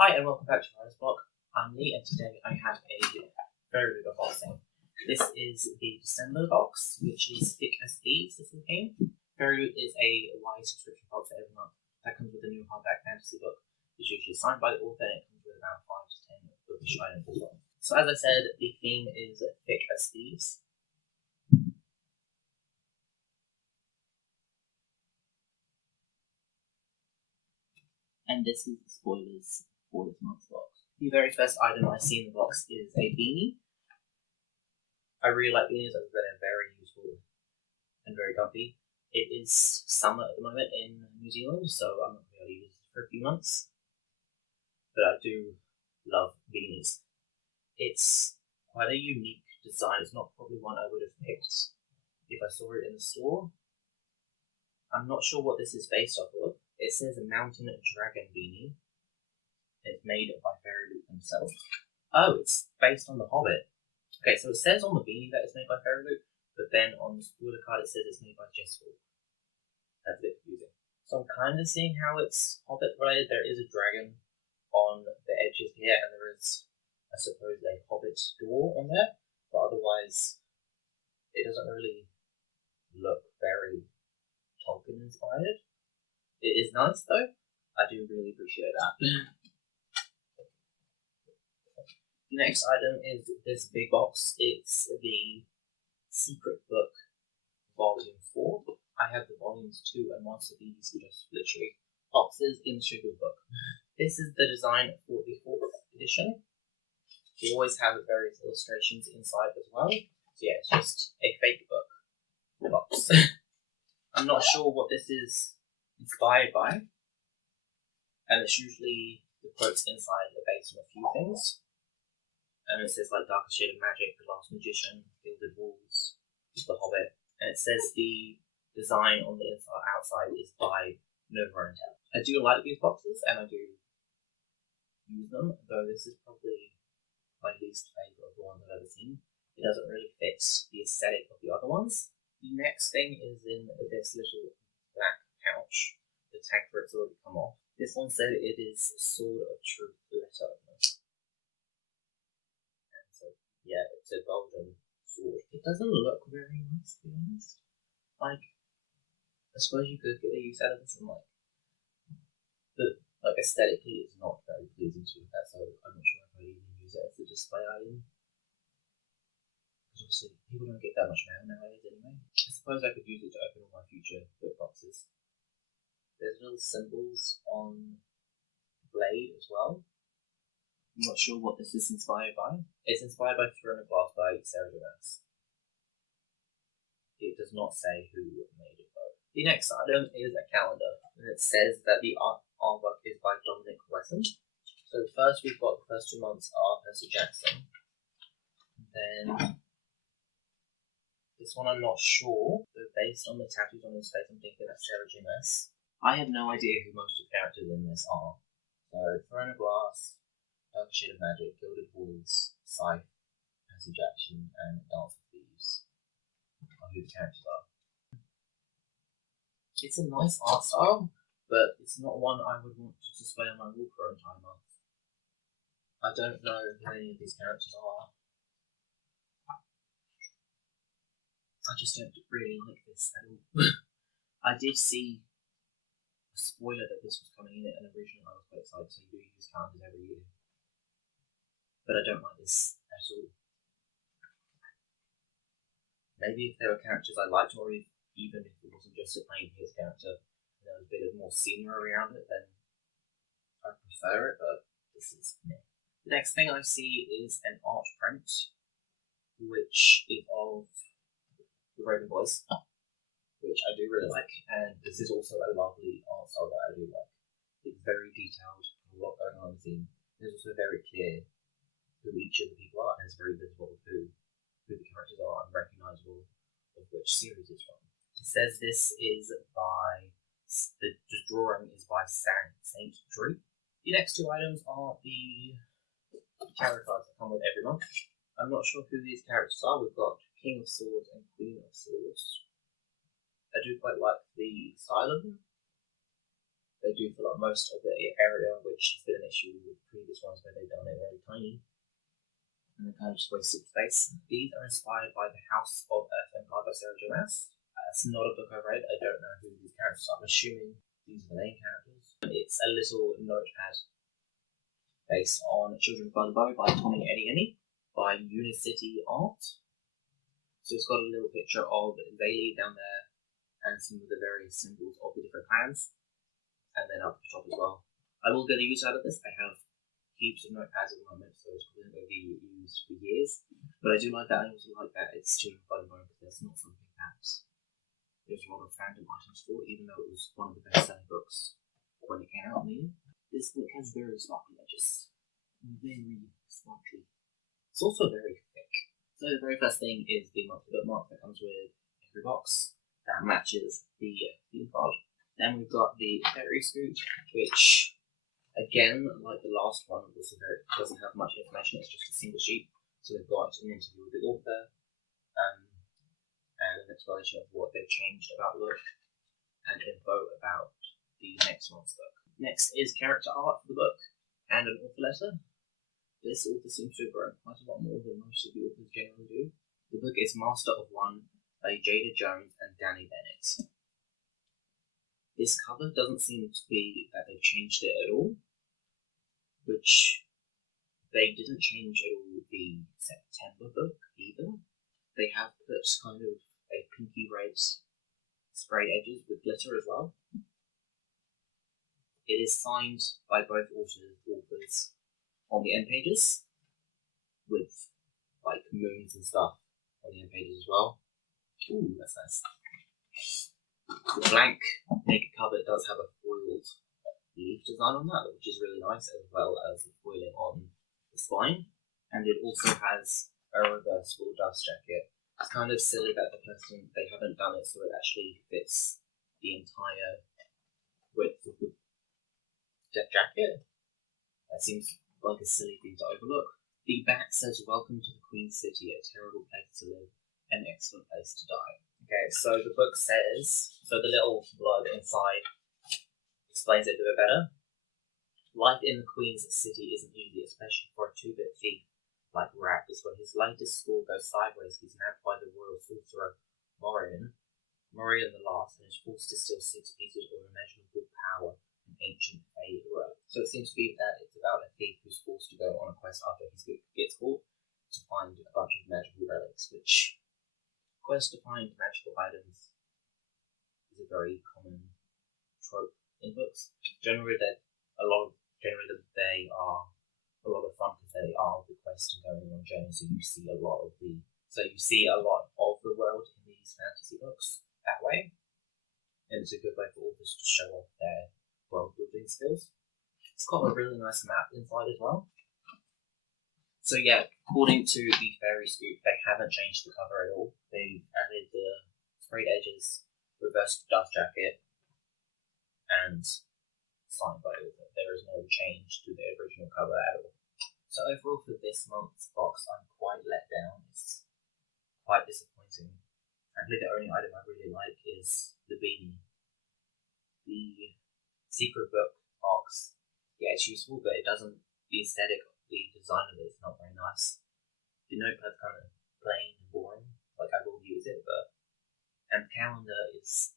Hi and welcome back to Riders Block. I'm Lee and today I have a Fairyloot unboxing. This is the December box, which is thick as Thieves. This is the game. Fairyloot is a wide subscription box every month that comes with a new hardback fantasy book. It's usually signed by the author and it comes with about 5 to 10 bookish items as well. So as I said, the theme is thick as Thieves. And this is the spoilers for this month's box. The very first item I see in the box is a beanie. I really like beanies. I think they're very useful and very comfy. It is summer at the moment in New Zealand, so I'm not going to use it for a few months. But I do love beanies. It's quite a unique design. It's not probably one I would have picked if I saw it in the store. I'm not sure what this is based off of. It says a mountain dragon beanie. It's made by Fairyloot themselves. Oh, it's based on The Hobbit. Okay, so it says on the beanie that it's made by Fairyloot, but then on the spoiler card it says it's made by Jessica. That's a bit confusing. So I'm kind of seeing how it's Hobbit related. There is a dragon on the edges here, and there is, I suppose, a Hobbit door on there, but otherwise it doesn't really look very Tolkien inspired. It is nice though. I do really appreciate that. The next item is this big box. It's the Secret Book Volume 4. I have the Volumes 2 and 1, so these are just literally boxes in the Secret Book. This is the design for the 4th edition. You always have various illustrations inside as well. So yeah, it's just a fake book box. I'm not sure what this is inspired by, and it's usually the quotes inside are based on a few things. And it says like Darker Shade of Magic, The Last Magician, Gilded Walls, The Hobbit, and it says the design on the inside outside is by Nova and Tel. I do like these boxes and I do use them, though this is probably my least favourite of the ones I've ever seen. It doesn't really fit the aesthetic of the other ones. The next thing is in this little black pouch. The tag for it's already come off. This one said it is Sword of Truth letter opener. And so, yeah, it's a golden sword. It doesn't look very nice, to be honest. Like, I suppose you could get a use out of this, and aesthetically, it's not very pleasing to look at, so I'm not sure if I even use it as a display item. Because obviously, people don't get that much mail nowadays anyway. I suppose I could use it to open all my future book boxes. There's little symbols on the blade as well. I'm not sure what this is inspired by. It's inspired by Throne of Glass by Sarah Jones. It does not say who made it though. The next item is a calendar, and it says that the artwork is by Dominic Wesson. So first we've got the first 2 months are Percy Jackson. And then this one I'm not sure, but based on the tattoos on his face I'm thinking that's Sarah Jones. I have no idea who most of the characters in this are. So, Throne of Glass, Darker Shade of Magic, Gilded Walls, Scythe, Percy Jackson, and Dance of Thieves are who the characters are. It's a nice art style, but it's not one I would want to display on my wall for an entire month. I don't know who any of these characters are. I just don't really like this at all. I did see spoiler that this was coming in at an original. I was quite excited, so you do use calendars every year. But I don't like this at all. Maybe if there were characters I liked, or even if it wasn't just a plain his character, and there was a bit of more scenery around it, then I'd prefer it, but this is meh. The next thing I see is an art print, which is of the Raven Boys, which I do really like, and this is also a lovely art style that I do like. It's very detailed, a lot going on in the scene. It's also very clear who each of the people are, and it's very visible who the characters are and recognisable of which series it's from. It says this is by, the drawing is by Saint Dree. The next 2 items are the tarot cards that come with every month. I'm not sure who these characters are. We've got King of Swords and Queen of Swords. I do quite like the style of them. They do fill up most of the area, which has been an issue with tiny. And they kind of just wasted space. These are inspired by The House of Earth and Blood by Sarah J. Maas. It's not a book I read. I don't know who these characters are. I'm assuming these are the main characters. It's a little notepad based on Children of Blood and Bone by Tommy Edieni by Unicity Art. So it's got a little picture of Bailey down there and some of the various symbols of the different clans. And then up the top as well. I will get a use out of this. I have heaps of notepads at the moment, so it's probably going to be used for years. But I do like that. I also like that it's Children of Blood and Bone because there's not something that there's a lot of fandom items for, even though it was one of the best-selling books when it came out. This book has very sparkly edges. Very sparkly. It's also very thick. So the very first thing is the monthly bookmark that comes with every box that matches the theme card. Then we've got the Fairyloot, which, again, like the last one, doesn't have much information. It's just a single sheet. So we've got an interview with the author, and an explanation of what they've changed about the book, and info about the next month's book. Next is character art for the book, and an author letter. This author seems to have grown quite a lot more than most of the authors generally do. The book is Master of One by Jada Jones and Danny Bennett. This cover doesn't seem to be that they've changed it at all, which they didn't change at all the September book either. They have put kind of a pinky red sprayed edges with glitter as well. It is signed by both authors on the end pages, with like moons and stuff on the end pages as well. Ooh, that's nice. The blank naked cover does have a foiled leaf design on that, which is really nice, as well as the foiling on the spine. And it also has a reversible dust jacket. It's kind of silly that they haven't done it so it actually fits the entire width of the jacket. That seems like a silly thing to overlook. The back says, "Welcome to the Queen City, a terrible place to live, an excellent place to die." Okay, so the book says, so the little blurb inside explains it a bit better. Life in the Queen's City isn't easy, especially for a two-bit thief like Rags. When his latest score goes sideways, he's nabbed by the royal sorcerer Morian the Last, and is forced to steal 6 pieces of immeasurable power and ancient fade road. So it seems to be that it's about a thief who's forced to go on a quest after he gets caught to find a bunch of magical relics, which quest to find magical items is a very common trope in books. Generally, they are a lot of fun because they are the quest and going on journeys. So you see a lot of the world in these fantasy books that way, and it's a good way for authors to show off their world building skills. It's got a really nice map inside as well. So yeah, according to the Fairyloot, they haven't changed the cover at all. They've added the sprayed edges, reversed dust jacket, and signed by author. There is no change to the original cover at all. So overall for this month's box, I'm quite let down. It's quite disappointing. Frankly, the only item I really like is the beanie. The secret book box, yeah, it's useful, but the aesthetic, the design of it is not very nice. The notepad's kind of plain and boring. Like, I will use it, and the calendar is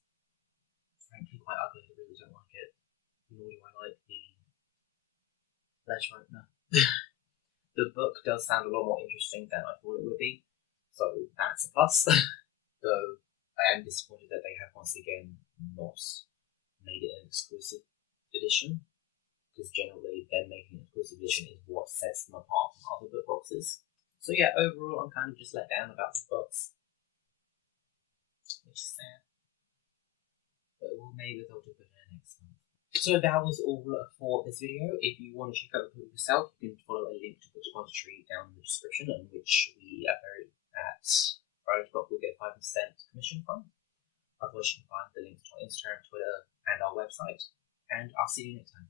frankly quite ugly. I really don't like it. Nor do I like the letter opener. The book does sound a lot more interesting than I thought it would be, so that's a plus. Though I am disappointed that they have once again not made it an exclusive edition, because generally them making an exclusive edition is what sets them apart from other book boxes. So yeah, overall I'm kind of just let down about the books, which is sad. But maybe they'll do better next month. So that was all for this video. If you want to check out the book yourself, you can follow a link to the repository down in the description, in which we at Fairyloot will get 5% commission from. Otherwise, you can find the links to our Instagram, Twitter, and our website. And I'll see you next time.